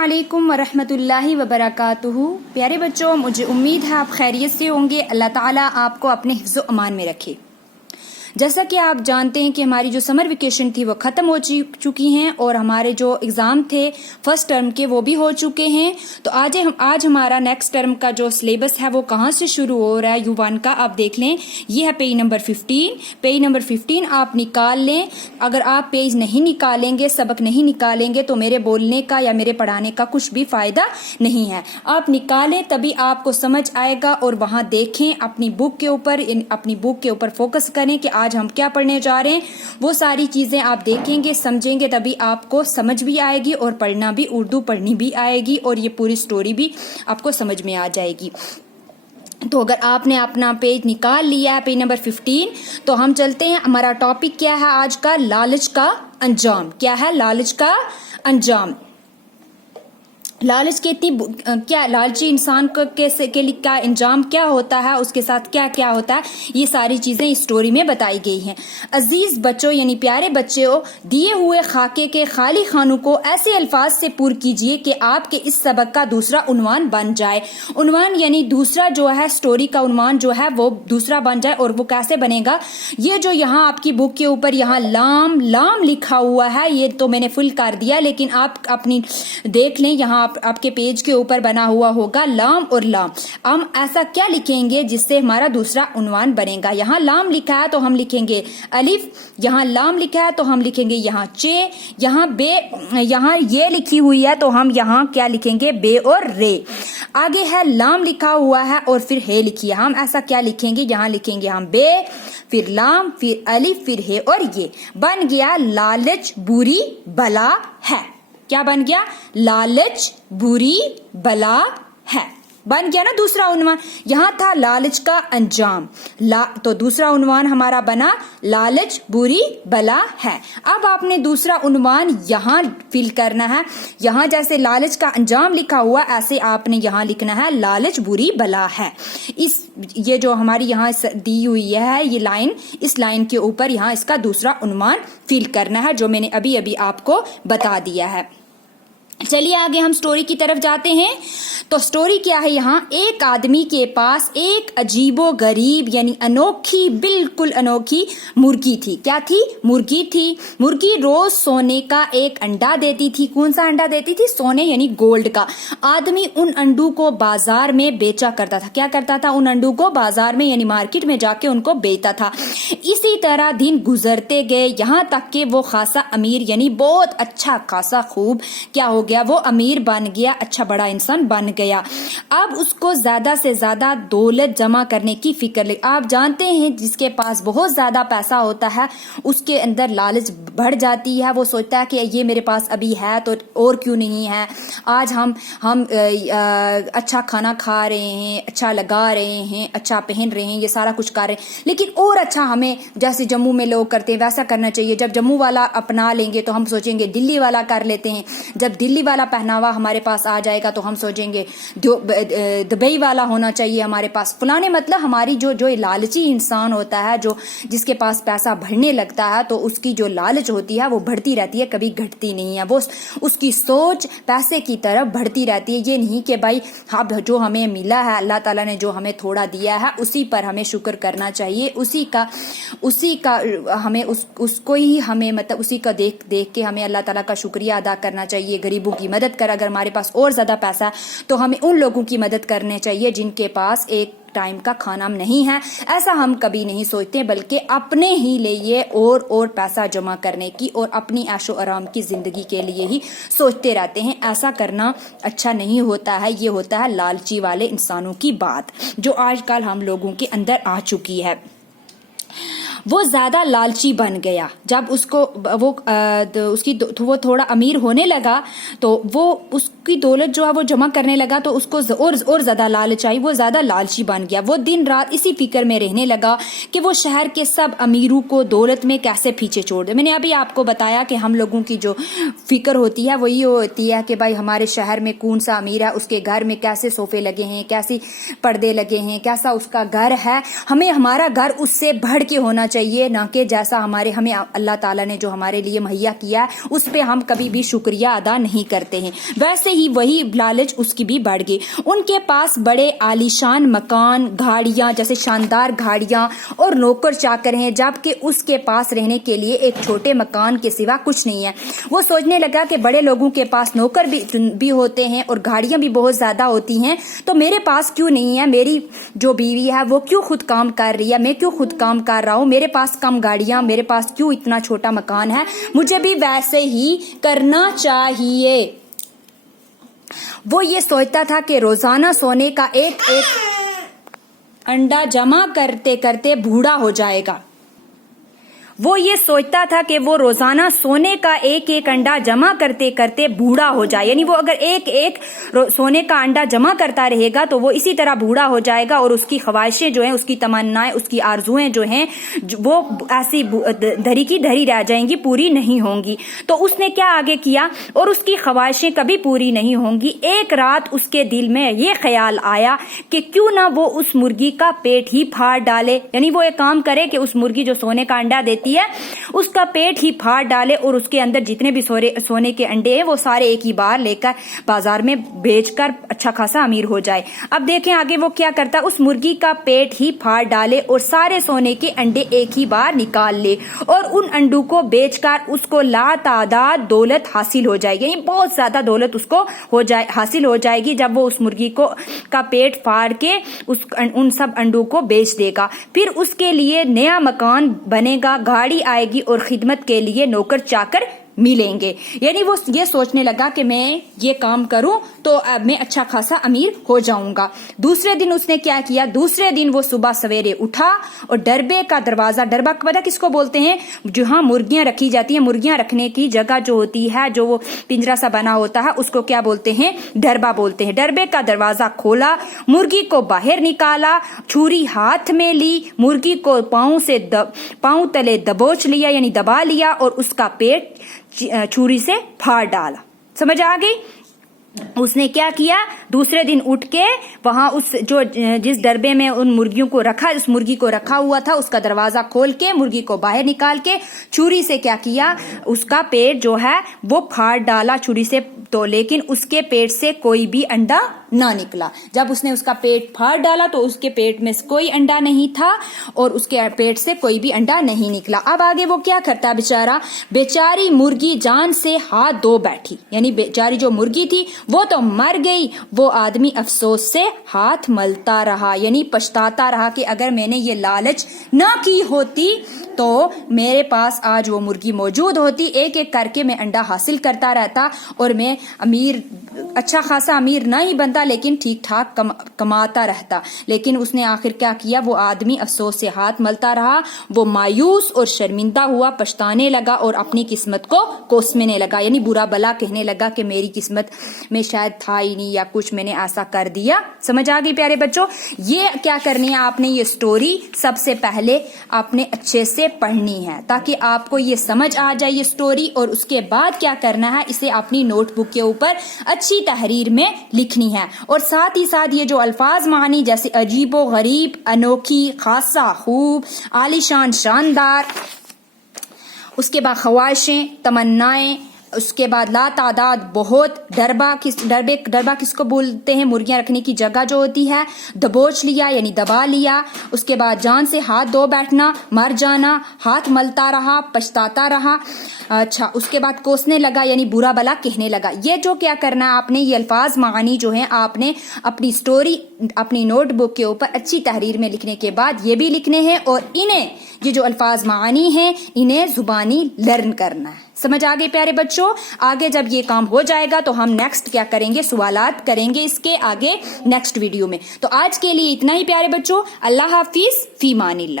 अस्सलामुअलैकुम वरहमतुल्लाहि वबरकातुहू। प्यारे बच्चों, मुझे उम्मीद है आप खैरियत से होंगे। अल्लाह ताला आपको अपने हिफ्ज़ अमान में रखे। जैसा कि आप जानते हैं कि हमारी जो समर वेकेशन थी वो ख़त्म हो चुकी हैं और हमारे जो एग्ज़ाम थे फर्स्ट टर्म के वो भी हो चुके हैं। तो आज हमारा नेक्स्ट टर्म का जो सिलेबस है वो कहाँ से शुरू हो रहा है U1 का आप देख लें। ये है पेज नंबर 15। पेज नंबर 15 आप निकाल लें। अगर आप पेज नहीं निकालेंगे, सबक नहीं निकालेंगे तो मेरे बोलने का या मेरे पढ़ाने का कुछ भी फ़ायदा नहीं है। आप निकालें तभी आपको समझ आएगा और वहाँ देखें, अपनी बुक के ऊपर फोकस करें कि आज हम क्या पढ़ने जा रहे हैं। वो सारी चीजें आप देखेंगे, समझेंगे, तभी आपको समझ भी आएगी और पढ़ना भी, उर्दू पढ़नी भी आएगी और ये पूरी स्टोरी भी आपको समझ में आ जाएगी। तो अगर आपने अपना पेज निकाल लिया है, पेज नंबर 15, तो हम चलते हैं। हमारा टॉपिक क्या है आज का? लालच का अंजाम। क्या है? लालच का अंजाम। लालच क्या लालची इंसान के लिए क्या अंजाम क्या होता है, उसके साथ क्या क्या होता है, ये सारी चीजें इस स्टोरी में बताई गई हैं। अजीज बच्चों यानी प्यारे बच्चों, दिए हुए खाके के खाली खानों को ऐसे अल्फाज से पूर कीजिए कि आपके इस सबक का दूसरा उन्वान बन जाए। उन्वान यानी दूसरा जो है, स्टोरी का उन्वान जो है वो दूसरा बन जाए। और वो कैसे बनेगा? ये जो यहाँ आपकी बुक के ऊपर यहाँ लाम लिखा हुआ है, ये तो मैंने फुल कर दिया, लेकिन आप अपनी देख लें, यहाँ आपके पेज के ऊपर बना हुआ होगा लाम और लाम। हम ऐसा क्या लिखेंगे जिससे हमारा दूसरा उन्वान बनेगा? यहाँ लाम लिखा है तो हम लिखेंगे अलिफ, यहाँ लाम लिखा है तो हम लिखेंगे यहाँ चे, यहाँ बे, यहाँ ये लिखी हुई है तो हम यहाँ क्या लिखेंगे? बे और रे। आगे है लाम लिखा हुआ है और फिर हे लिखी है, हम ऐसा क्या लिखेंगे? यहाँ लिखेंगे हम बे, फिर लाम, फिर अलिफ, फिर हे और ये बन गया लालच बुरी बला है। क्या बन गया? लालच बुरी बला है। बन गया ना दूसरा उन्वान। यहाँ था लालच का अंजाम, तो दूसरा उन्वान हमारा बना लालच बुरी बला है। अब आपने दूसरा उन्वान यहाँ फिल करना है। यहाँ जैसे लालच का अंजाम लिखा हुआ, ऐसे आपने यहाँ लिखना है लालच बुरी बला है। ये जो हमारी यहाँ दी हुई है ये लाइन, इस लाइन के ऊपर यहाँ इसका दूसरा उन्वान फिल करना है, जो मैंने अभी अभी आपको बता दिया है। चलिए आगे हम स्टोरी की तरफ जाते हैं। तो स्टोरी क्या है? यहाँ एक आदमी के पास एक अजीबो गरीब यानी अनोखी, बिल्कुल अनोखी मुर्गी थी। क्या थी? मुर्गी थी। मुर्गी रोज सोने का एक अंडा देती थी। कौन सा अंडा देती थी? सोने यानी गोल्ड का। आदमी उन अंडों को बाजार में बेचा करता था। क्या करता था? उन अंडों को बाजार में यानी मार्केट में जाके उनको बेचता था। इसी तरह दिन गुजरते गए, यहाँ तक कि वो खासा अमीर यानी बहुत अच्छा खासा खूब क्या हो गया? वो अमीर बन गया, अच्छा बड़ा इंसान बन गया। अब उसको ज्यादा से ज्यादा दौलत जमा करने की फिक्र लगी। आप जानते हैं जिसके पास बहुत ज्यादा पैसा होता है उसके अंदर लालच बढ़ जाती है। वो सोचता है कि ये मेरे पास अभी है तो और क्यों नहीं है। आज हम अच्छा खाना खा रहे हैं, अच्छा लगा रहे हैं, अच्छा पहन रहे हैं, ये सारा कुछ कर रहे हैं, लेकिन और अच्छा हमें जैसे जम्मू में लोग करते हैं वैसा करना चाहिए। जब जम्मू वाला अपना लेंगे तो हम सोचेंगे दिल्ली वाला कर लेते हैं। जब दिल्ली वाला पहनावा हमारे पास आ जाएगा तो हम सोचेंगे दुबई वाला होना चाहिए हमारे पास। फलाने मतलब हमारी जो लालची इंसान होता है, जो जिसके पास पैसा बढ़ने लगता है तो उसकी जो लालच होती है वो बढ़ती रहती है, कभी घटती नहीं है। वो उसकी सोच पैसे की तरफ बढ़ती रहती है। ये नहीं कि भाई अब जो हमें मिला है, अल्लाह ताला ने जो हमें थोड़ा दिया है उसी पर हमें शुक्र करना चाहिए, उसी का हमें उसको ही हमें मतलब उसी का देख के हमें अल्लाह ताला का शुक्रिया अदा करना चाहिए। गरीबों की मदद कर, अगर हमारे पास और ज्यादा पैसा तो हमें उन लोगों की मदद करनी चाहिए जिनके पास एक टाइम का खाना नहीं है। ऐसा हम कभी नहीं सोचते, बल्कि अपने ही लिए और पैसा जमा करने की और अपनी ऐशो आराम की जिंदगी के लिए ही सोचते रहते हैं। ऐसा करना अच्छा नहीं होता है। ये होता है लालची वाले इंसानों की बात, जो आजकल हम लोगों के अंदर आ चुकी है। वो ज्यादा लालची बन गया। जब वो थोड़ा अमीर होने लगा तो वो उसकी दौलत जो है वो जमा करने लगा, तो उसको और ज्यादा लालच आई। वो ज्यादा लालची बन गया। वो दिन रात इसी फिक्र में रहने लगा कि वो शहर के सब अमीरों को दौलत में कैसे पीछे छोड़ दे। मैंने अभी आपको बताया कि हम लोगों की जो फिक्र होती है वो ये होती है कि भाई हमारे शहर में कौन सा अमीर है, उसके घर में कैसे सोफे लगे हैं, कैसे पर्दे लगे हैं, कैसा उसका घर है, हमें हमारा घर उससे बढ़ के होना چاہیے، نہ کہ جیسا ہمیں اللہ تعالیٰ نے جو ہمارے لیے مہیا کیا ہے اس پہ ہم کبھی بھی شکریہ ادا نہیں کرتے ہیں۔ ویسے ہی وہی لالچ اس کی بھی بڑھ گئی۔ ان کے پاس بڑے عالیشان مکان، گاڑیاں، جیسے شاندار گاڑیاں اور نوکر چاکر ہیں، جبکہ اس کے پاس رہنے کے لیے ایک چھوٹے مکان کے سوا کچھ نہیں ہے۔ وہ سوچنے لگا کہ بڑے لوگوں کے پاس نوکر بھی ہوتے ہیں اور گاڑیاں بھی بہت زیادہ ہوتی ہیں، تو میرے پاس کیوں نہیں ہے؟ میری جو بیوی ہے وہ کیوں خود کام کر رہی ہے، میں کیوں خود کام کر رہا ہوں؟ میرے پاس کم گاڑیاں، میرے پاس کیوں اتنا چھوٹا مکان ہے؟ مجھے بھی ویسے ہی کرنا چاہیے۔ وہ یہ سوچتا تھا کہ روزانہ سونے کا ایک ایک انڈا جمع کرتے کرتے بوڑھا ہو جائے گا۔ وہ یہ سوچتا تھا کہ وہ روزانہ سونے کا ایک ایک انڈا جمع کرتے کرتے بوڑھا ہو جائے، یعنی وہ اگر ایک ایک سونے کا انڈا جمع کرتا رہے گا تو وہ اسی طرح بوڑھا ہو جائے گا، اور اس کی خواہشیں جو ہیں، اس کی تمنائیں، اس کی آرزویں جو ہیں وہ ایسی دھری کی دھری رہ جائیں گی، پوری نہیں ہوں گی۔ تو اس نے کیا آگے کیا؟ اور اس کی خواہشیں کبھی پوری نہیں ہوں گی۔ ایک رات اس کے دل میں یہ خیال آیا کہ کیوں نہ وہ اس مرغی کا پیٹ ہی پھاڑ ڈالے، یعنی وہ ایک کام کرے کہ اس مرغی جو سونے کا انڈا دیتی ہے اس کا پیٹ ہی پھاڑ ڈالے اور اس کے اندر جتنے بھی سونے کے انڈے ہیں وہ سارے ایک ہی بار لے کر بازار میں بیچ کر اچھا خاصا امیر ہو جائے۔ اب دیکھیں آگے وہ کیا کرتا، اس مرغی کا پیٹ ہی پھاڑ ڈالے اور سارے سونے کے انڈے ایک ہی بار نکال لے، اور ان انڈوں کو بیچ کر اس کو لا تعداد دولت حاصل ہو جائے گی، یعنی بہت زیادہ دولت اس کو حاصل ہو جائے گی جب وہ اس مرغی کا پیٹ پھاڑ کے ان سب انڈوں کو بیچ دے گا۔ پھر اس کے لیے نیا مکان بنے گا، گاڑی آئے گی اور خدمت کے لیے نوکر چاکر ملیں گے۔ یعنی وہ یہ سوچنے لگا کہ میں یہ کام کروں تو میں اچھا خاصا امیر ہو جاؤں گا۔ دوسرے دن اس نے کیا کیا؟ دوسرے دن وہ صبح سویرے اٹھا اور ڈربے کا دروازہ، ڈربا پتہ کس کو بولتے ہیں؟ جہاں مرغیاں رکھی جاتی ہیں، مرغیاں رکھنے کی جگہ جو ہوتی ہے، جو وہ پنجرا سا بنا ہوتا ہے، اس کو کیا بولتے ہیں؟ ڈربا بولتے ہیں۔ ڈربے کا دروازہ کھولا، مرغی کو باہر نکالا، چھری ہاتھ میں لی، مرغی کو پاؤں تلے دبوچ لیا، یعنی دبا لیا، اور اس کا پیٹ چھری سے پھاڑ ڈالا۔ سمجھ آ گئی؟ اس نے کیا کیا؟ دوسرے دن اٹھ کے وہاں جس ڈربے میں ان مرغیوں کو رکھا، اس مرغی کو رکھا ہوا تھا، اس کا دروازہ کھول کے مرغی کو باہر نکال کے چھری سے کیا کیا؟ اس کا پیٹ جو ہے وہ پھاڑ ڈالا چھری سے، تو لیکن اس کے پیٹ سے کوئی بھی انڈا نہ نکلا۔ جب اس نے اس کا پیٹ پھاڑ ڈالا تو اس کے پیٹ میں کوئی انڈا نہیں تھا اور اس کے پیٹ سے کوئی بھی انڈا نہیں نکلا۔ اب آگے وہ کیا کرتا بیچاری مرغی جان سے ہاتھ دھو بیٹھی، یعنی بیچاری جو مرغی تھی وہ تو مر گئی، وہ آدمی افسوس سے ہاتھ ملتا رہا، یعنی پچھتاتا رہا کہ اگر میں نے یہ لالچ نہ کی ہوتی تو میرے پاس آج وہ مرغی موجود ہوتی، ایک ایک کر کے میں انڈا حاصل کرتا رہتا اور میں اچھا خاصا امیر نہ ہی بنتا لیکن ٹھیک ٹھاک کماتا رہتا۔ لیکن اس نے آخر کیا کیا؟ وہ آدمی افسوس سے ہاتھ ملتا رہا، وہ مایوس اور شرمندہ ہوا، پچھتانے لگا اور اپنی قسمت کو کوسمنے لگا، یعنی برا بلا کہنے لگا کہ میری قسمت میں شاید تھا ہی نہیں، یا کچھ میں نے ایسا کر دیا۔ سمجھ آ گئی پیارے بچوں؟ یہ کیا کرنی ہے آپ نے؟ یہ سٹوری سب سے پہلے آپ نے اچھے سے پڑھنی ہے تاکہ آپ کو یہ سمجھ آ جائے یہ سٹوری، اور اس کے بعد کیا کرنا ہے؟ اسے اپنی نوٹ بک کے اوپر اچھی تحریر میں لکھنی ہے، اور ساتھ ہی ساتھ یہ جو الفاظ معنی جیسے عجیب و غریب، انوکھی، خاصا، خوب، عالیشان، شاندار، اس کے بعد خواہشیں، تمنائیں، اس کے بعد لا تعداد، بہت، ڈربا کس کو بولتے ہیں؟ مرغیاں رکھنے کی جگہ جو ہوتی ہے، دبوچ لیا یعنی دبا لیا، اس کے بعد جان سے ہاتھ دھو بیٹھنا، مر جانا، ہاتھ ملتا رہا، پچھتاتا رہا، اچھا اس کے بعد کوسنے لگا یعنی برا بلا کہنے لگا۔ یہ جو کیا کرنا ہے آپ نے، یہ الفاظ معانی جو ہیں آپ نے اپنی سٹوری اپنی نوٹ بک کے اوپر اچھی تحریر میں لکھنے کے بعد یہ بھی لکھنے ہیں، اور انہیں یہ جو الفاظ معانی ہیں انہیں زبانی لرن کرنا ہے۔ سمجھ آگے پیارے بچوں؟ آگے جب یہ کام ہو جائے گا تو ہم نیکسٹ کیا کریں گے؟ سوالات کریں گے اس کے آگے نیکسٹ ویڈیو میں۔ تو آج کے لیے اتنا ہی پیارے بچوں، اللہ حافظ، فی امان اللہ۔